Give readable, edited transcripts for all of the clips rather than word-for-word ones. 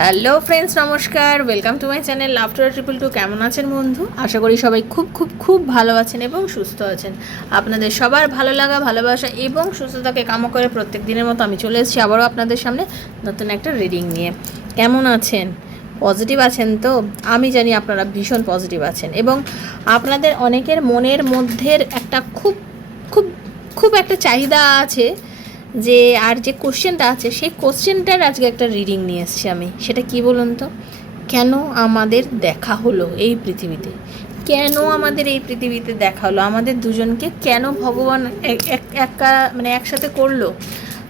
Hello friends, নমস্কার। Welcome to my channel love to triple two. কেমন আছেন বন্ধু? আশা করি সবাই খুব খুব খুব ভালো আছেন এবং সুস্থ আছেন। আপনাদের সবার ভালো লাগা, ভালোবাসা এবং সুস্থতাকে কামনা করে প্রত্যেক দিনের মতো আমি চলে এসেছি আবারও আপনাদের সামনে নতুন একটা রিডিং নিয়ে। কেমন আছেন? পজিটিভ আছেন তো? আমি জানি আপনারা ভীষণ পজিটিভ আছেন এবং আপনাদের অনেকের মনের মধ্যে একটা খুব খুব খুব একটা চাহিদা আছে যে, আর যে কোশ্চেনটা আছে সেই কোশ্চেনটার আজকে একটা রিডিং নিয়ে এসেছি আমি। সেটা কি বলুন তো? কেন আমাদের দেখা হলো এই পৃথিবীতে? কেন আমাদের এই পৃথিবীতে দেখা হলো? আমাদের দুজনকে কেন ভগবান একসাথে করলো?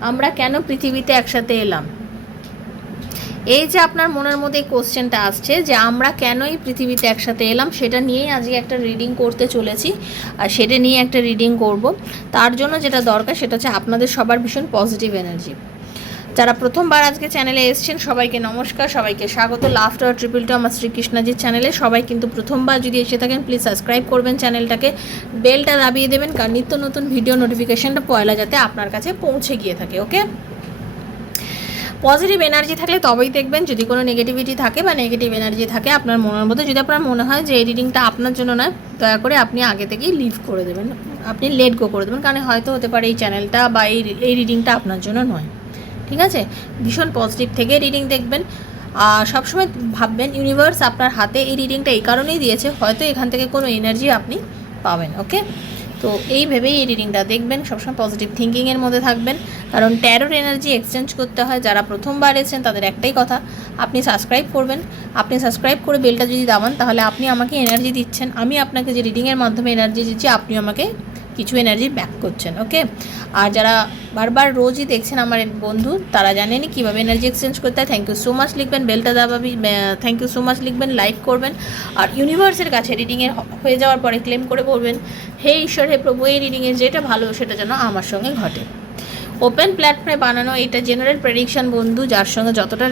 আমরা কেন পৃথিবীতে একসাথে এলাম? এই যে আপনার মনের মধ্যে এই কোশ্চেনটা আসছে যে আমরা কেন এই পৃথিবীতে একসাথে এলাম, সেটা নিয়েই আজকে একটা রিডিং করতে চলেছি। আর সেটা নিয়ে একটা রিডিং করব। তার জন্য যেটা দরকার সেটা হচ্ছে আপনাদের সবার ভীষণ পজিটিভ এনার্জি। যারা প্রথমবার আজকে চ্যানেলে এসেছেন সবাইকে নমস্কার, সবাইকে স্বাগত লাভ টু ট্রিপল টু আমার শ্রীকৃষ্ণজির চ্যানেলে। সবাই কিন্তু প্রথমবার যদি এসে থাকেন প্লিজ সাবস্ক্রাইব করবেন চ্যানেলটাকে, বেলটা দাবিয়ে দেবেন, কারণ নিত্য নতুন ভিডিও নোটিফিকেশানটা পয়লা যাতে আপনার কাছে পৌঁছে গিয়ে থাকে। ওকে, পজিটিভ এনার্জি থাকলে তবেই দেখবেন। যদি কোনো নেগেটিভিটি থাকে বা নেগেটিভ এনার্জি থাকে আপনার মনের মধ্যে, যদি আপনার মনে হয় যে এই রিডিংটা আপনার জন্য নয়, দয়া করে আপনি আগে থেকেই লিভ করে দেবেন, আপনি লেট গো করে দেবেন। কারণ হয়তো হতে পারে এই চ্যানেলটা বা এই রিডিংটা আপনার জন্য নয়। ঠিক আছে? ভীষণ পজিটিভ থেকে রিডিং দেখবেন। সবসময় ভাববেন ইউনিভার্স আপনার হাতে এই রিডিংটা এই কারণেই দিয়েছে, হয়তো এখান থেকে কোনো এনার্জি আপনি পাবেন। ওকে, তো এই ভেবেই এই রিডিংটা দেখবেন। সবসময় পজিটিভ থিঙ্কিংয়ের মধ্যে থাকবেন, কারণ ট্যারোর এনার্জি এক্সচেঞ্জ করতে হয়। যারা প্রথমবার এসেছেন তাদের একটাই কথা, আপনি সাবস্ক্রাইব করবেন। আপনি সাবস্ক্রাইব করে বেলটা যদি দাবান তাহলে আপনি আমাকে এনার্জি দিচ্ছেন, আমি আপনাকে যে রিডিংয়ের মাধ্যমে এনার্জি দিচ্ছি আপনি আমাকে কিছু এনার্জি ব্যাক করছেন। ওকে, আর যারা বারবার রোজই দেখছেন আমার বন্ধু, তারা জানেনই কীভাবে এনার্জি এক্সচেঞ্জ করতে হয়। থ্যাংক ইউ সো মাচ লিখবেন, বেলটা দাবাবি, থ্যাংক ইউ সো মাচ লিখবেন, লাইক করবেন। আর ইউনিভার্সের কাছে রিডিংয়ের হয়ে যাওয়ার পরে ক্লেম করে বলবেন, হে ঈশ্বর, হে প্রভু, এই রিডিংয়ের যেটা ভালো সেটা যেন আমার সঙ্গে ঘটে। ওপেন প্ল্যাটফর্মে বানানো এটা জেনারেল প্রেডিকশন বন্ধু, যার সঙ্গে যতটা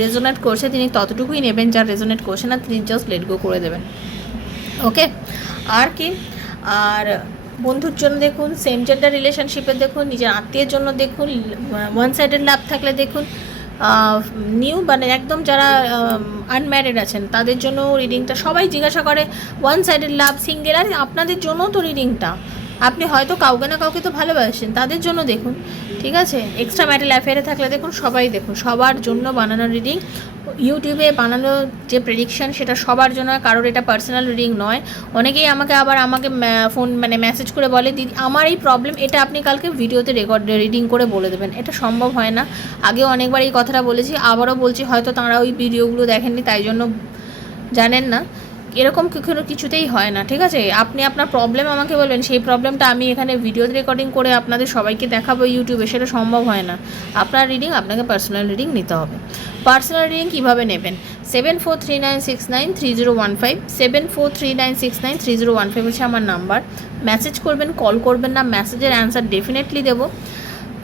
রেজোনেট করছে তিনি ততটুকুই নেবেন, যার রেজোনেট করছে না তিনি জাস্ট লেট গো করে দেবেন। ওকে, আর কি, আর বন্ধুর জন্য দেখুন, সেম জেন্ডার রিলেশনশিপে দেখুন, নিজের আত্মীয়ের জন্য দেখুন, ওয়ান সাইডেড লাভ থাকলে দেখুন, নিউ মানে একদম যারা আনম্যারিড আছেন তাদের জন্য রিডিংটা। সবাই জিজ্ঞাসা করে ওয়ান সাইডেড লাভ, সিঙ্গেল, আর আপনাদের জন্য তো রিডিংটা। আপনি হয়তো কাউকে না কাউকে তো ভালোবাসেন, তাদের জন্য দেখুন। ঠিক আছে, এক্সট্রা ম্যারিটাল অ্যাফেয়ারে থাকলে দেখুন, সবাই দেখুন, সবার জন্য বানানো রিডিং। ইউটিউবে বানানো যে প্রেডিকশান সেটা সবার জন্য, কারোর এটা পার্সোনাল রিডিং নয়। অনেকেই আমাকে ফোন মেসেজ করে বলে, দিদি আমার এই প্রবলেম, এটা আপনি কালকে ভিডিওতে রিডিং করে বলে দেবেন। এটা সম্ভব হয় না। আগেও অনেকবার এই কথাটা বলেছি, আবারও বলছি, হয়তো তাঁরা ওই ভিডিওগুলো দেখেননি তাই জন্য জানেন না। এরকম কিছুতেই হয় না। ঠিক আছে, আপনি আপনার প্রবলেম আমাকে বলবেন, সেই প্রবলেমটা আমি এখানে ভিডিও রেকর্ডিং করে আপনাদের সবাইকে দেখাবো ইউটিউবে, সেটা সম্ভব হয় না। আপনার রিডিং আপনাকে পার্সোনাল রিডিং নিতে হবে। পার্সোনাল রিডিং কীভাবে নেবেন? 7439693015, 7439693015 হচ্ছে আমার নাম্বার। মেসেজ করবেন, কল করবেন না। মেসেজের অ্যান্সার ডেফিনেটলি দেবো।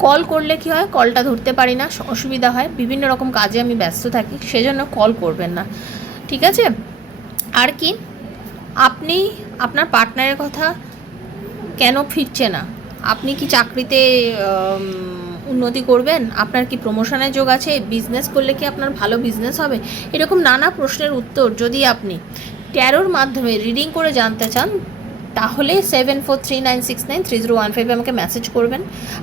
কল করলে কী হয়, কলটা ধরতে পারি না, অসুবিধা হয়, বিভিন্ন রকম কাজে আমি ব্যস্ত থাকি, সেজন্য কল করবেন না। ঠিক আছে? আর কি, আপনি আপনার পার্টনারের কথা কেন ফিরছে না? আপনি কি চাকরিতে উন্নতি করবেন? আপনার কি প্রমোশনের যোগ আছে? বিজনেস করলে কি আপনার ভালো বিজনেস হবে? এরকম নানা প্রশ্নের উত্তর যদি আপনি ট্যারোর মাধ্যমে রিডিং করে জানতে চান তাহলে 7439693015 আমাকে মেসেজ করবেন।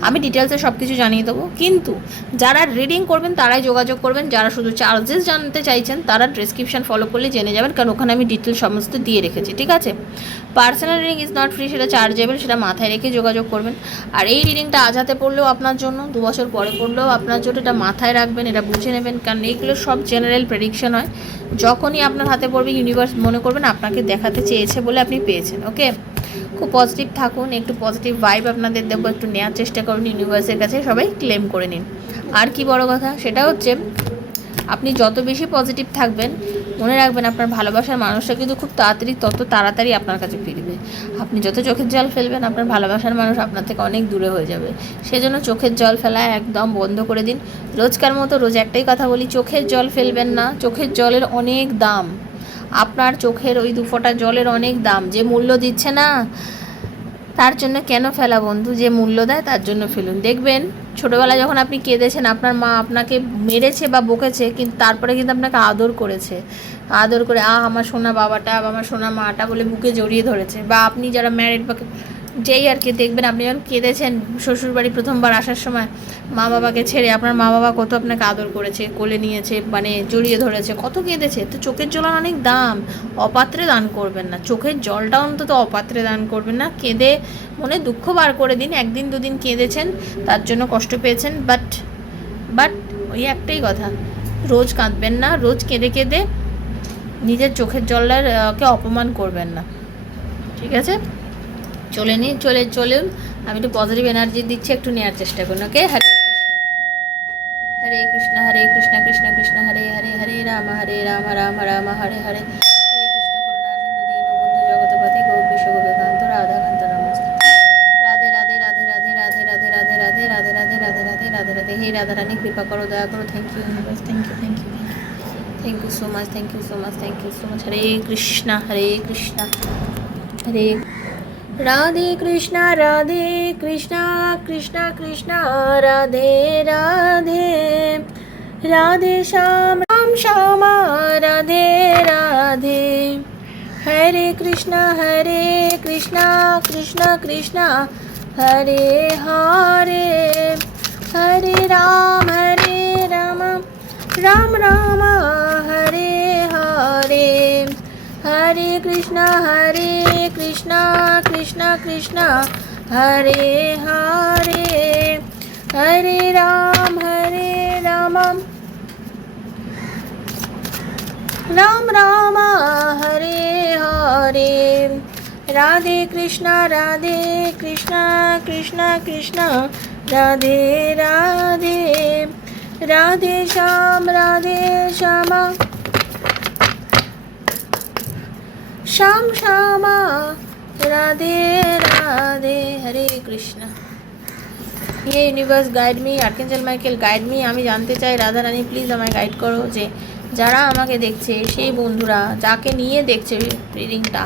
আমি ডিটেলসে সব কিছু জানিয়ে দেবো। কিন্তু যারা রিডিং করবেন তারাই যোগাযোগ করবেন। যারা শুধু চার্জেস জানতে চাইছেন তারা ডেসক্রিপশন ফলো করলে জেনে যাবেন, কারণ ওখানে আমি ডিটেল সমস্ত দিয়ে রেখেছি। ঠিক আছে, personal reading is not free, সেটা চার্জেবল, সেটা মাথায় রেখে যোগাযোগ করবেন। আর এই রিডিংটা আজ হাতে পড়লেও আপনার জন্য, 2 বছর পরে পড়লেও আপনার জন্য, এটা মাথায় রাখবেন, এটা বুঝে নেবেন, কারণ এইগুলো সব জেনারেল প্রেডিকশন হয়। যখনই আপনার হাতে পড়বে ইউনিভার্স মনে করবেন আপনাকে দেখাতে চেয়েছে বলে আপনি পেয়েছেন। ওকে, খুব পজিটিভ থাকুন, একটু পজিটিভ ভাইব আপনাদের দেবো, একটু নেওয়ার চেষ্টা করুন ইউনিভার্সের কাছে, সবাই ক্লেম করে নিন। আর কি বড় কথা, সেটা হচ্ছে আপনি যত বেশি পজিটিভ থাকবেন, মনে রাখবেন আপনার ভালোবাসার মানুষটা কিন্তু খুব তত তাড়াতাড়ি আপনার কাছে ফিরবে। আপনি যত চোখের জল ফেলবেন আপনার ভালোবাসার মানুষ আপনার থেকে অনেক দূরে হয়ে যাবে। সেজন্য চোখের জল ফেলা একদম বন্ধ করে দিন। রোজকার মতো রোজ একটাই কথা বলি, চোখের জল ফেলবেন না। চোখের জলের অনেক দাম, আপনার চোখের ওই 2 ফোঁটা জলের অনেক দাম। যে মূল্য দিচ্ছে না তার জন্য কেন ফেলা বন্ধু? যে মূল্য দেয় তার জন্য ফেলুন, দেখবেন ছোটোবেলায় যখন আপনি কেঁদেছেন, আপনার মা আপনাকে মেরেছে বা বকেছে, কিন্তু তারপরে কিন্তু আপনাকে আদর করেছে, আদর করে আমার সোনা বাবাটা বা আমার সোনা মাটা বলে বুকে জড়িয়ে ধরেছে। বা আপনি যারা ম্যারিড বা যেই আর কি দেখবেন, আপনি যখন কেঁদেছেন শ্বশুরবাড়ি প্রথমবার আসার সময় মা বাবাকে ছেড়ে, আপনার মা বাবা কত আপনাকে আদর করেছে, কোলে নিয়েছে, মানে জড়িয়ে ধরেছে, কত কেঁদেছে। তো চোখের জল অনেক দাম, অপাত্রে দান করবেন না, চোখের জলটা অন্তত অপাত্রে দান করবেন না। কেঁদে মনে দুঃখ বার করে দিন, একদিন দুদিন কেঁদেছেন, তার জন্য কষ্ট পেয়েছেন, বাট ওই একটাই কথা, রোজ কাঁদবেন না, রোজ কেঁদে কেঁদে নিজের চোখের জলকে অপমান করবেন না, ঠিক আছে? চলুন, আমি একটু পজিটিভ এনার্জি দিচ্ছি, একটু নেওয়ার চেষ্টা করুন, ওকে? হরে কৃষ্ণ হরে কৃষ্ণ কৃষ্ণ কৃষ্ণ হরে হরে, হরে রাম রাম রাম হরে হরে, হরে কৃষ্ণ করুণা সিন্ধু দীনবন্ধু জগৎপতি গো বিশ্বগোপীকান্ত রাধাকান্ত নমস্তে। রাধে রাধে রাধে রাধে রাধে রাধে রাধে রাধে রাধে রাধে রাধে রাধে রাধে রাধে। হে রাধা রানী, কৃপা করো, দয়া করো। Thank you universe, thank you so much, thank you so much. Hare Krishna Hare Krishna Hare Radhe Krishna Krishna Krishna Radhe Radhe, Radhe Shyam Shyama Radhe Radhe. Hare Krishna Krishna Krishna Hare Hare, Hare Ram Ram Ram Hare Hare, Hare Krishna Krishna Krishna Hare Hare, Hare Ram Ram Ram Hare Hare. Radhe Krishna Krishna Krishna Radhe Radhe, Radhe Shyam Shyam Shyama Radhe Radhe. Hare Krishna. Hey universe guide me, archangel Michael guide me. আমি জানতে চাই রাধা রানী প্লিজ আমায় গাইড করো, যে যারা আমাকে দেখছে, সেই বন্ধুরা যাকে নিয়ে দেখছে রিডিংটা,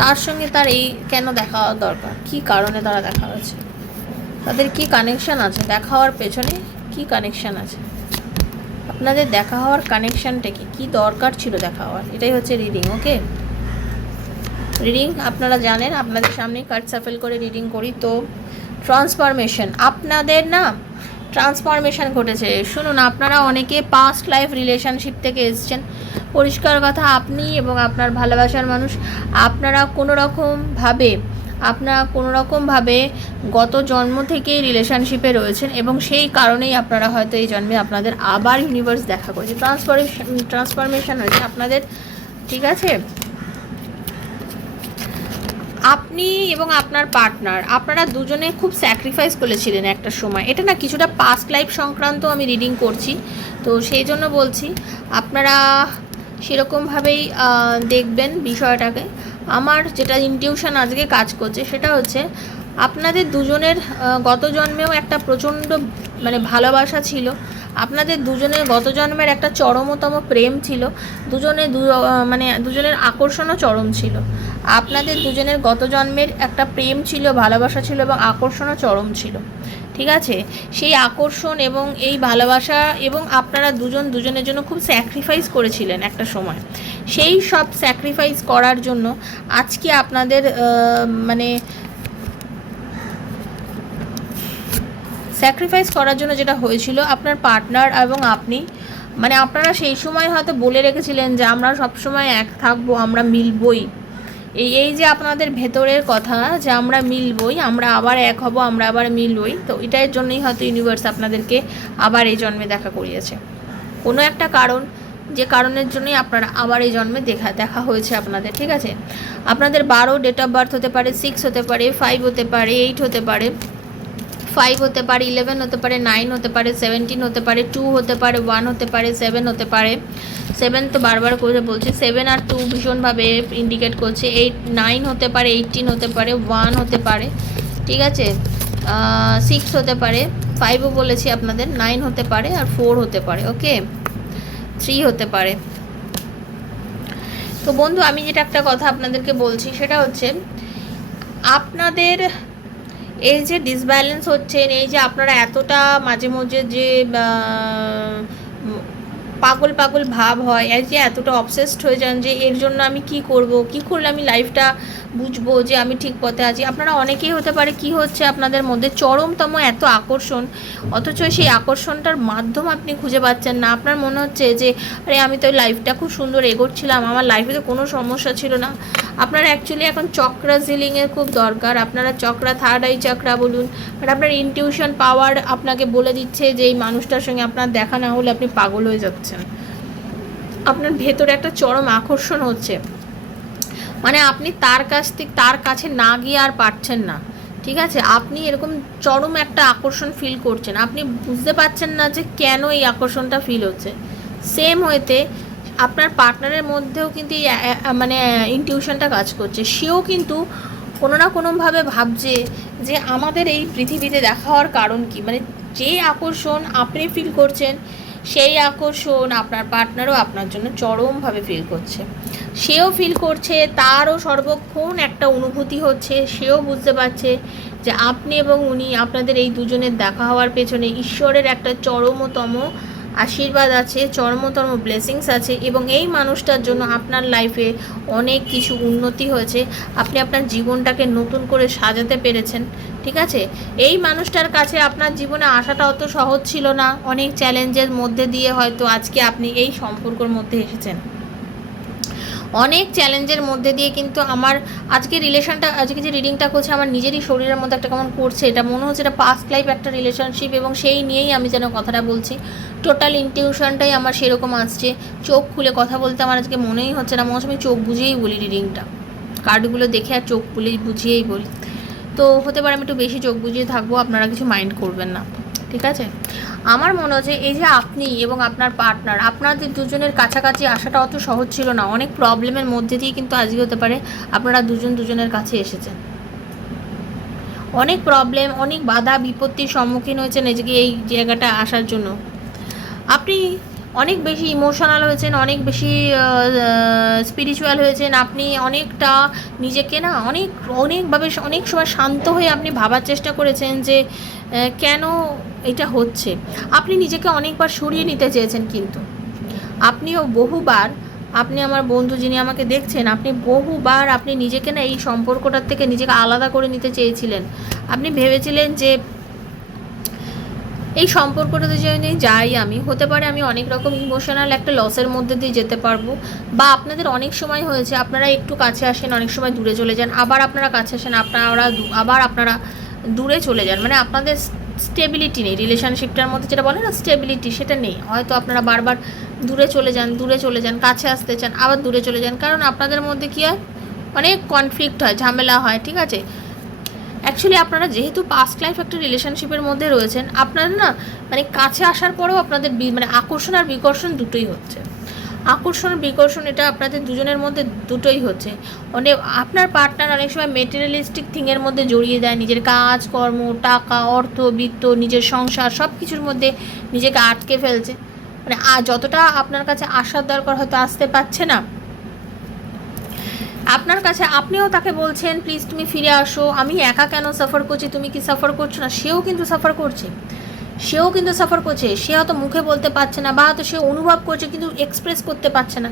তার সঙ্গে তার এই কেন দেখা হওয়ার দরকার, কী কারণে তারা দেখা হচ্ছে, তাদের কি কানেকশান আছে, দেখা হওয়ার পেছনে কি কানেকশান আছে, আপনাদের দেখা হওয়ার কানেকশানটা কি দরকার ছিল দেখা হওয়ার, এটাই হচ্ছে রিডিং, ওকে? রিডিং আপনারা জানেন, আপনাদের সামনে কার্ড সাফেল করে রিডিং করি। তো ট্রান্সফরমেশন, আপনাদের না ট্রান্সফরমেশন ঘটেছে। শুনুন, আপনারা অনেকে পাস্ট লাইফ রিলেশনশিপ থেকে এসেছেন। পরিষ্কার কথা, আপনি এবং আপনার ভালোবাসার মানুষ, আপনারা কোনো রকমভাবে গত জন্ম থেকেই রিলেশনশিপে রয়েছেন, এবং সেই কারণেই আপনারা হয়তো এই জন্মে আপনাদের আবার ইউনিভার্স দেখা করেছে, ট্রান্সফরমেশন হয়েছে আপনাদের, ঠিক আছে? আপনি এবং আপনার পার্টনার, আপনারা দুজনে খুব স্যাক্রিফাইস করেছিলেন একটা সময়। এটা না কিছুটা পাস্ট লাইফ সংক্রান্ত আমি রিডিং করছি, তো সেই জন্য বলছি আপনারা সেরকমভাবেই দেখবেন বিষয়টাকে। আমার যেটা ইনটিউশন আজকে কাজ করছে সেটা হচ্ছে, আপনাদের দুজনের গত জন্মেও একটা প্রচণ্ড ভালোবাসা ছিল, আপনাদের দুজনের গত জন্মের একটা চরমতম প্রেম ছিল, দুজনের আকর্ষণও চরম ছিল। আপনাদের দুজনের গত জন্মের একটা প্রেম ছিল, ভালোবাসা ছিল এবং আকর্ষণও চরম ছিল, ঠিক আছে? সেই আকর্ষণ এবং এই ভালোবাসা, এবং আপনারা দুজনের জন্য খুব স্যাক্রিফাইস করেছিলেন একটা সময়। সেই সব স্যাক্রিফাইস করার জন্য আজকে আপনাদের স্যাক্রিফাইস করার জন্য যেটা হয়েছিল, আপনার পার্টনার এবং আপনি আপনারা সেই সময় হয়তো বলে রেখেছিলেন যে আমরা সবসময় এক থাকবো, আমরা মিলবই। এই যে আপনাদের ভেতরের কথা যে আমরা মিলবই, আমরা আবার এক হব, আমরা আবার মিলবই, তো এটার জন্যই হয়তো ইউনিভার্স আপনাদেরকে আবার এই জন্মে দেখা করিয়েছে। কোনো একটা কারণ, যে কারণের জন্যই আপনারা আবার এই জন্মে দেখা হয়েছে আপনাদের, ঠিক আছে? আপনাদের 12 ডেট অফ বার্থ হতে পারে, 6 হতে পারে, 5 হতে পারে, 8 হতে পারে, 5 হতে পারে, 11 হতে পারে, 9 হতে পারে, 17 হতে পারে, 2 হতে পারে, 1 হতে পারে, 7 হতে পারে। 7 তো বারবার করে বলছে, 7 আর 2 ভীষণভাবে ইন্ডিকেট করছে। 8, 9 হতে পারে, 18 হতে পারে, 1 হতে পারে, ঠিক আছে? 6 হতে পারে, 5ও বলেছি আপনাদের, 9 হতে পারে আর 4 হতে পারে, ওকে? 3 হতে পারে। তো বন্ধু, আমি যেটা একটা কথা আপনাদেরকে বলছি সেটা হচ্ছে, আপনাদের এই যে ডিসব্যালেন্স হচ্ছেন, এই যে আপনারা এতটা মাঝে মধ্যে যে পাগল পাগল ভাব হয়, এই যে এতটা অবসেসড হয়ে যান যে এর জন্য আমি কি করব, কি করলে আমি লাইফটা বুঝবো যে আমি ঠিক পথে আছি। আপনারা অনেকেই হতে পারে কি হচ্ছে আপনাদের মধ্যে চরমতম এত আকর্ষণ, অথচ সেই আকর্ষণটার মাধ্যম আপনি খুঁজে পাচ্ছেন না। আপনার মনে হচ্ছে যে আরে আমি তো লাইফটা খুব সুন্দর এগোচ্ছিলাম, আমার লাইফে তো কোনো সমস্যা ছিল না। আপনার অ্যাকচুয়ালি এখন চক্রা জিলিংয়ের খুব দরকার। আপনারা চক্রা, থার্ড আই চক্রা বলুন, বাট আপনার ইনটিউশন পাওয়ার আপনাকে বলে দিচ্ছে যে এই মানুষটার সঙ্গে আপনার দেখা না হলে আপনি পাগল হয়ে যাচ্ছেন। আপনার ভেতরে একটা চরম আকর্ষণ হচ্ছে, মানে আপনি তার কাছে না গিয়ে আর পারছেন না, ঠিক আছে? আপনি এরকম চরম একটা আকর্ষণ ফিল করছেন, আপনি বুঝতে পারছেন না যে কেন এই আকর্ষণটা ফিল হচ্ছে। সেম হইতে আপনার পার্টনারের মধ্যেও কিন্তু এই মানে ইনটিউশনটা কাজ করছে। সেও কিন্তু কোনো না কোনোভাবে ভাবছে যে আমাদের এই পৃথিবীতে দেখা হওয়ার কারণ কি, মানে যে আকর্ষণ আপনি ফিল করছেন সেই আকর্ষণ আপনার পার্টনারও আপনার জন্য চরমভাবে ফিল করছে। সেও ফিল করছে, তারও সর্বক্ষণ একটা অনুভূতি হচ্ছে, সেও বুঝতে পারছে যে আপনি এবং উনি, আপনাদের এই দুজনের দেখা হওয়ার পেছনে ঈশ্বরের একটা চরমতম আশীর্বাদ আছে, চরমতম ব্লেসিংস আছে, এবং এই মানুষটার জন্য আপনার লাইফে অনেক কিছু উন্নতি হয়েছে। আপনি আপনার জীবনটাকে নতুন করে সাজাতে পেরেছেন, ঠিক আছে? এই মানুষটার কাছে আপনার জীবনে আসাটা অত সহজ ছিল না, অনেক চ্যালেঞ্জের মধ্যে দিয়ে হয়তো আজকে আপনি এই সম্পর্কের মধ্যে এসেছেন। অনেক চ্যালেঞ্জের মধ্যে দিয়ে কিন্তু আমার আজকে যে রিডিংটা করছে আমার নিজেরই শরীরের মধ্যে একটা কেমন করছে, এটা মনে হচ্ছে এটা পাস্ট লাইফ একটা রিলেশনশিপ, এবং সেই নিয়েই আমি যেন কথাটা বলছি। টোটাল ইনটিউশনটাই আমার সেরকম আসছে। চোখ খুলে কথা বলতে আমার আজকে মনেই হচ্ছে না, মনে হচ্ছে আমি চোখ বুঝিয়েই বলি রিডিংটা, কার্ডগুলো দেখে আর চোখ বুঝিয়েই বলি। তো হতে পারে আমি একটু বেশি চোখ বুঝিয়ে থাকবো, আপনারা কিছু মাইন্ড করবেন না, ঠিক আছে? আমার মনে হচ্ছে এই যে আপনি এবং আপনার পার্টনার, আপনাদের দুজনের কাছাকাছি আসাটা অত সহজ ছিল না। অনেক প্রবলেমের মধ্যে দিয়ে কিন্তু আজকে হতে পারে আপনারা দুজনের কাছে এসেছেন। অনেক প্রবলেম, অনেক বাধা বিপত্তির সম্মুখীন হয়েছেন নিজেকে এই জায়গাটা আসার জন্য। আপনি অনেক বেশি ইমোশনাল হয়েছেন, অনেক বেশি স্পিরিচুয়াল হয়েছেন। আপনি অনেকটা নিজেকে না অনেকভাবে অনেক সময় শান্ত হয়ে আপনি ভাবার চেষ্টা করেছেন যে কেন এটা হচ্ছে। আপনি নিজেকে অনেকবার সরিয়ে নিতে চেয়েছেন, কিন্তু আপনিও বহুবার, আপনি আমার বন্ধু যিনি আমাকে দেখছেন, আপনি বহুবার আপনি নিজেকে না এই সম্পর্কটার থেকে নিজেকে আলাদা করে নিতে চেয়েছিলেন। আপনি ভেবেছিলেন যে এই সম্পর্কটাতে যদি যাই আমি, হতে পারে আমি অনেক রকম ইমোশনাল একটা লসের মধ্যে দিয়ে যেতে পারবো, বা আপনাদের অনেক সময় হয়েছে আপনারা একটু কাছে আসেন, অনেক সময় দূরে চলে যান, আবার আপনারা কাছে আসেন, আবার আপনারা দূরে চলে যান। মানে আপনাদের স্টেবিলিটি নেই রিলেশনশিপটার মধ্যে, যেটা বলে না স্টেবিলিটি, সেটা নেই। হয়তো আপনারা বারবার দূরে চলে যান, কাছে আসতে চান, আবার দূরে চলে যান, কারণ আপনাদের মধ্যে কী হয়, অনেক কনফ্লিক্ট হয়, ঝামেলা হয়, ঠিক আছে? অ্যাকচুয়ালি আপনারা যেহেতু পাস্ট লাইফ একটা রিলেশনশিপের মধ্যে রয়েছেন, আপনারা না মানে কাছে আসার পরেও আপনাদের মানে আকর্ষণ আর বিকর্ষণ দুটোই হচ্ছে। আকর্ষণ বিকর্ষণ এটা আপনাদের দুজনের মধ্যে দুটোই হচ্ছে। মানে আপনার পার্টনার অনেক সময় মেটেরিয়ালিস্টিক থিংয়ের মধ্যে জড়িয়ে যায়, নিজের কাজ কর্ম, টাকা, অর্থ, বিত্ত, নিজের সংসার সব কিছুর মধ্যে নিজেকে আটকে ফেলছে। মানে যতটা আপনার কাছে আসার দরকার হয়তো আসতে পারছে না আপনার কাছে। আপনিও তাকে বলছেন প্লিজ তুমি ফিরে আসো, আমি একা কেন সাফার করছি, তুমি কি সাফার করছো না? সেও কিন্তু সাফার করছে, সে হয়তো মুখে বলতে পারছে না, বা হয়তো সে অনুভব করছে কিন্তু এক্সপ্রেস করতে পারছে না।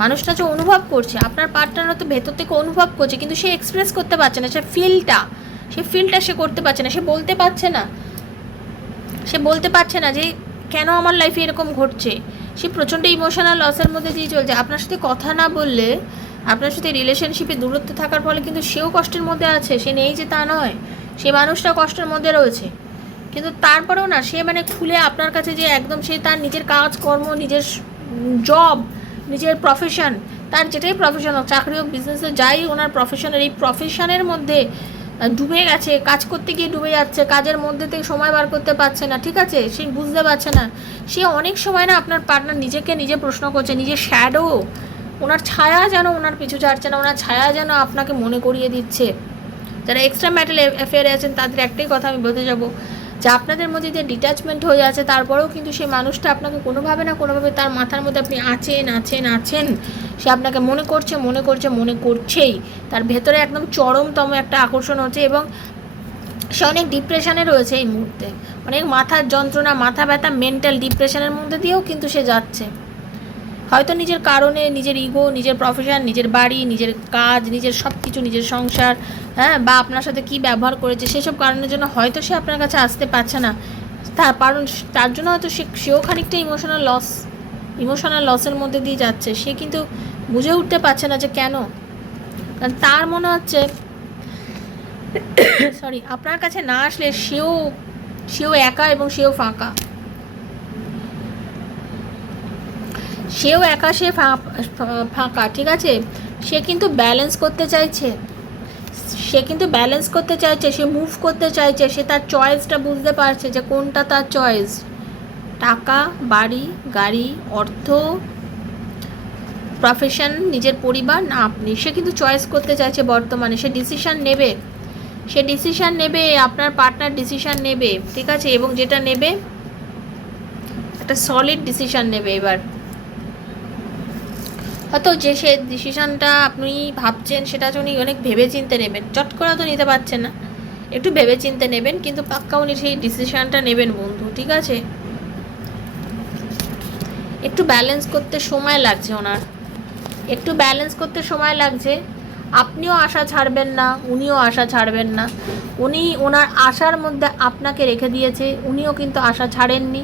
মানুষটা যে অনুভব করছে, আপনার পার্টনার তো ভেতর থেকে অনুভব করছে, কিন্তু সে এক্সপ্রেস করতে পারছে না, সে ফিলটা সে করতে পারছে না, সে বলতে পারছে না যে কেন আমার লাইফে এরকম ঘটছে। সে প্রচণ্ড ইমোশনাল লসের মধ্যে দিয়ে চলছে। আপনার সাথে কথা না বললে, আপনার সাথে রিলেশনশিপে দূরত্ব থাকার ফলে কিন্তু সেও কষ্টের মধ্যে আছে, সে নেই যে তা নয়, সে মানুষটা কষ্টের মধ্যে রয়েছে, কিন্তু তারপরেও না সে মানে খুলে আপনার কাছে যে একদম সে তার নিজের কাজ কর্ম, নিজের জব, নিজের প্রফেশন, তার যেটাই প্রফেশন হোক, চাকরি হোক, বিজনেস হোক, যাই ওনার প্রফেশনের, এই প্রফেশনের মধ্যে ডুবে গেছে, কাজ করতে গিয়ে ডুবে যাচ্ছে, কাজের মধ্যে থেকে সময় বার করতে পারছে না, ঠিক আছে? সে বুঝতে পারছে না। সে অনেক সময় না আপনার পার্টনার নিজেকে নিজে প্রশ্ন করছে, নিজের শ্যাডো, ওনার ছায়া যেন ওনার পিছু ছাড়ছে না, ওনার ছায়া যেন আপনাকে মনে করিয়ে দিচ্ছে। যারা এক্সট্রা ম্যারিটাল অ্যাফেয়ারে আছেন তাদের একটাই কথা আমি বলতে যাবো, যে আপনাদের মধ্যে যে ডিট্যাচমেন্ট হয়ে আছে, তারপরেও কিন্তু সেই মানুষটা আপনাকে কোনোভাবে না কোনোভাবে তার মাথার মধ্যে আপনি আছেন, সে আপনাকে মনে করছেই, তার ভেতরে একদম চরমতম একটা আকর্ষণ হচ্ছে। এবং সে অনেক ডিপ্রেশনে রয়েছে এই মুহূর্তে, অনেক মাথার যন্ত্রণা, মাথা ব্যথা, মেন্টাল ডিপ্রেশনের মধ্যে দিয়েও কিন্তু সে যাচ্ছে। হয়তো নিজের কারণে, নিজের ইগো, নিজের প্রফেশন, নিজের বাড়ি, নিজের কাজ, নিজের সব কিছু, নিজের সংসার, হ্যাঁ, বা আপনার সাথে কী ব্যবহার করেছে সেসব কারণের জন্য হয়তো সে আপনার কাছে আসতে পারছে না। তার জন্য হয়তো সেও খানিকটা ইমোশনাল লসের মধ্যে দিয়ে যাচ্ছে। সে কিন্তু বুঝে উঠতে পারছে না যে কেন। কারণ তার মনে হচ্ছে আপনার কাছে না আসলে সেও একা এবং সেও ফাঁকা। সে ফাঁকা, ঠিক আছে। সে কিন্তু ব্যালেন্স করতে চাইছে, সে মুভ করতে চাইছে, সে তার চয়েসটা বুঝতে পারছে যে কোনটা তার চয়েস। টাকা, বাড়ি, গাড়ি, অর্থ, প্রফেশন, নিজের পরিবার না আপনি। সে কিন্তু চয়েস করতে চাইছে বর্তমানে। সে ডিসিশান নেবে, আপনার পার্টনার ডিসিশান নেবে, ঠিক আছে। এবং যেটা নেবে একটা সলিড ডিসিশান নেবে এবার। হয়তো যে সে ডিসিশানটা আপনি ভাবছেন সেটা উনি অনেক ভেবেচিন্তে নেবেন, চট করে তো নিতে পারছেন না, একটু ভেবেচিন্তে নেবেন, কিন্তু পাক্কা উনি সেই ডিসিশানটা নেবেন বন্ধু, ঠিক আছে। একটু ব্যালেন্স করতে সময় লাগছে ওনার, আপনিও আশা ছাড়বেন না, উনিও আশা ছাড়বেন না। ওনার আশার মধ্যে আপনাকে রেখে দিয়েছে, উনিও কিন্তু আশা ছাড়েননি।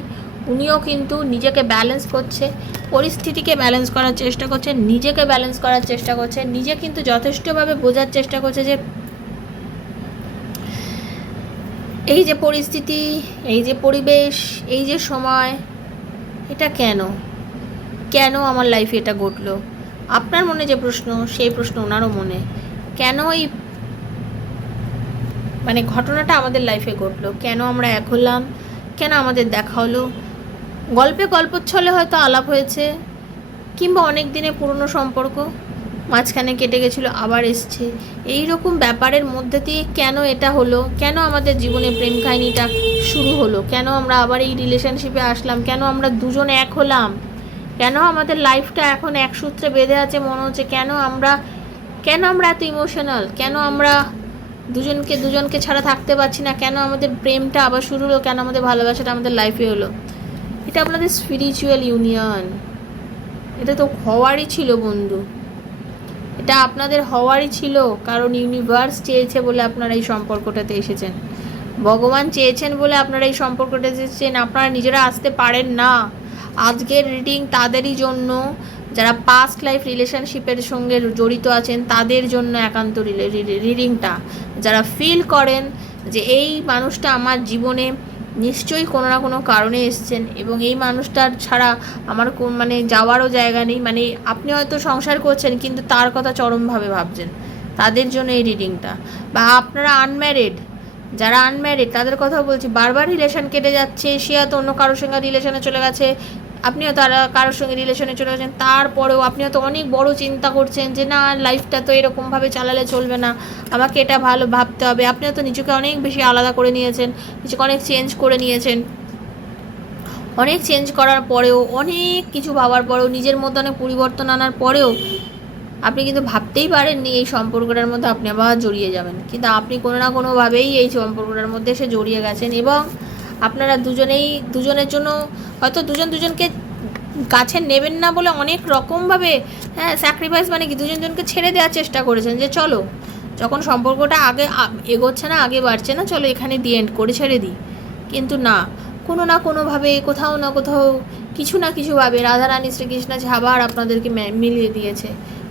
উনিও কিন্তু নিজেকে ব্যালেন্স করছে, পরিস্থিতিকে ব্যালেন্স করার চেষ্টা করছে, নিজেকে ব্যালেন্স করার চেষ্টা করছে, নিজে কিন্তু যথেষ্টভাবে বোঝার চেষ্টা করছে যে এই যে পরিস্থিতি, এই যে পরিবেশ, এই যে সময়, এটা কেন আমার লাইফে এটা ঘটলো। আপনার মনে যে প্রশ্ন, সেই প্রশ্ন ওনারও মনে, কেন এই ঘটনাটা আমাদের লাইফে ঘটলো, কেন আমরা এক হলাম, কেন আমাদের দেখা হলো। গল্পচ্ছলে হয়তো আলাপ হয়েছে, কিংবা অনেক দিনে পুরনো সম্পর্ক মাঝখানে কেটে গেছিলো, আবার এসছে। এই রকম ব্যাপারের মধ্যে দিয়ে কেন এটা হলো, কেন আমাদের জীবনে প্রেম কাহিনীটা শুরু হলো, কেন আমরা আবার এই রিলেশনশিপে আসলাম, কেন আমরা দুজন এক হলাম, কেন আমাদের লাইফটা এখন এক সূত্রে বেঁধে আছে মনে হচ্ছে, কেন আমরা এত ইমোশনাল, কেন আমরা দুজনকে ছাড়া থাকতে পারছি না, কেন আমাদের প্রেমটা আবার শুরু হলো, কেন আমাদের ভালোবাসাটা আমাদের লাইফে হলো। এটা আপনাদের স্পিরিচুয়াল ইউনিয়ন, এটা তো হওয়ারই ছিল বন্ধু, এটা আপনাদের হওয়ারই ছিল। কারণ ইউনিভার্স চেয়েছে বলে আপনারা এই সম্পর্কটাতে এসেছেন, ভগবান চেয়েছেন বলে আপনারা এই সম্পর্কটাতে এসেছেন, আপনারা নিজেরা আসতে পারেন না। আজকের রিডিং তাদেরই জন্য যারা পাস্ট লাইফ রিলেশনশিপের সঙ্গে জড়িত আছেন, তাদের জন্য একান্ত রিডিংটা। যারা ফিল করেন যে এই মানুষটা আমার জীবনে নিশ্চয়ই কোনো না কোনো কারণে এসছেন, এবং এই মানুষটার ছাড়া আমার যাওয়ারও জায়গা নেই, আপনি হয়তো সংসার করছেন কিন্তু তার কথা চরমভাবে ভাবছেন, তাদের জন্য এই রিডিংটা। বা আপনারা যারা আনম্যারিড তাদের কথা বলছি, বারবার রিলেশন কেটে যাচ্ছে, সে হয়তো অন্য কারোর সঙ্গে রিলেশনে চলে গেছে, আপনিও তারা কারোর সঙ্গে রিলেশনে চলে গেছেন, তারপরেও আপনি হয়তো অনেক বড় চিন্তা করছেন যে না, লাইফটা তো এরকমভাবে চালালে চলবে না, আমাকে এটা ভালো ভাবতে হবে। আপনি হয়তো নিজেকে অনেক বেশি আলাদা করে নিয়েছেন, নিজেকে অনেক চেঞ্জ করে নিয়েছেন, অনেক চেঞ্জ করার পরেও, অনেক কিছু ভাবার পরেও, নিজের মধ্যে অনেক পরিবর্তন আনার পরেও আপনি কিন্তু ভাবতেই পারেননি এই সম্পর্কটার মধ্যে আপনি আবার জড়িয়ে যাবেন, কিন্তু আপনি কোনো না কোনোভাবেই এই সম্পর্কটার মধ্যে এসে জড়িয়ে গেছেন। এবং আপনারা দুজনের জন্য হয়তো দুজনকে কাছে নেবেন না বলে অনেক রকমভাবে স্যাক্রিফাইস দুজনকে ছেড়ে দেওয়ার চেষ্টা করেছেন, যে চলো, যখন সম্পর্কটা আগে এগোচ্ছে না, আগে বাড়ছে না, চলো এখানে এন্ড করে ছেড়ে দিই। কিন্তু না, কোনো না কোনোভাবে, কোথাও না কোথাও, কিছু না কিছুভাবে রাধারানী শ্রীকৃষ্ণ আবার আপনাদেরকে মিলিয়ে দিয়েছে,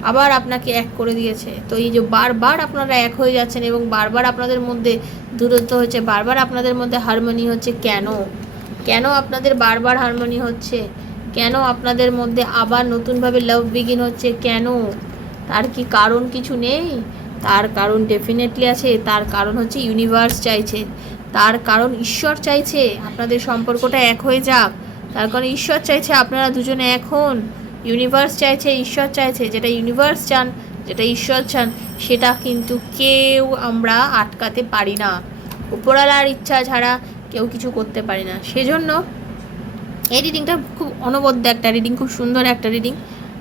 আবার আপনাকে এক করে দিয়েছে। তো এই যে বারবার আপনারা এক হয়ে যাচ্ছেন এবং বারবার আপনাদের মধ্যে দূরত্ব হচ্ছে, বারবার আপনাদের মধ্যে হারমোনি হচ্ছে, কেন আপনাদের বারবার হারমোনি হচ্ছে, কেন আপনাদের মধ্যে আবার নতুনভাবে লাভ বিগিন হচ্ছে, কেন? তার কি কারণ কিছু নেই? তার কারণ ডেফিনেটলি আছে। তার কারণ হচ্ছে ইউনিভার্স চাইছে, তার কারণ ঈশ্বর চাইছে আপনাদের সম্পর্কটা এক হয়ে যাক, তার কারণ ঈশ্বর চাইছে আপনারা দুজনে এক হন। ইউনিভার্স চাইছে, ঈশ্বর চাইছে, যেটা ইউনিভার্স চান, যেটা ঈশ্বর চান, সেটা কিন্তু কেউ আমরা আটকাতে পারি না। উপরওয়ালার ইচ্ছা ছাড়া কেউ কিছু করতে পারি না। সেজন্য এই রিডিংটা খুব অনবদ্য একটা রিডিং, খুব সুন্দর একটা রিডিং।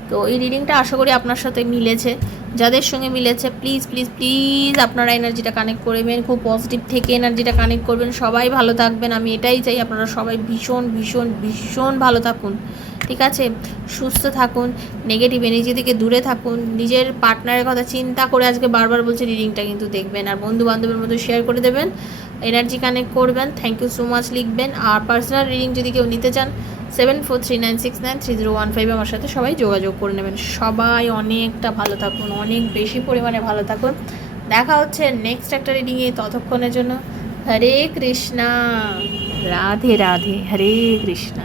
তো এই রিডিংটা আশা করি আপনার সাথে মিলেছে। যাদের সঙ্গে মিলেছে প্লিজ প্লিজ প্লিজ আপনারা এনার্জিটা কানেক্ট করবেন, খুব পজিটিভ থেকে এনার্জিটা কানেক্ট করবেন। সবাই ভালো থাকবেন, আমি এটাই চাই আপনারা সবাই ভীষণ ভীষণ ভীষণ ভালো থাকুন, ঠিক আছে? সুস্থ থাকুন, নেগেটিভ এনার্জি থেকে দূরে থাকুন, নিজের পার্টনারের কথা চিন্তা করে, আজকে বারবার বলছে রিডিংটা কিন্তু দেখবেন, আর বন্ধু বান্ধবের মধ্যে শেয়ার করে দেবেন, এনার্জি কানেক্ট করবেন। থ্যাংক ইউ সো মাচ লিখবেন। আর পার্সোনাল রিডিং যদি কেউ নিতে চান 7439693015 আমার সাথে সবাই যোগাযোগ করে নেবেন। সবাই অনেকটা ভালো থাকুন, অনেক বেশি পরিমাণে ভালো থাকুন। দেখা হচ্ছে নেক্সট একটা রিডিংয়ে, ততক্ষণের জন্য হরে কৃষ্ণা, রাধে রাধে, হরে কৃষ্ণা।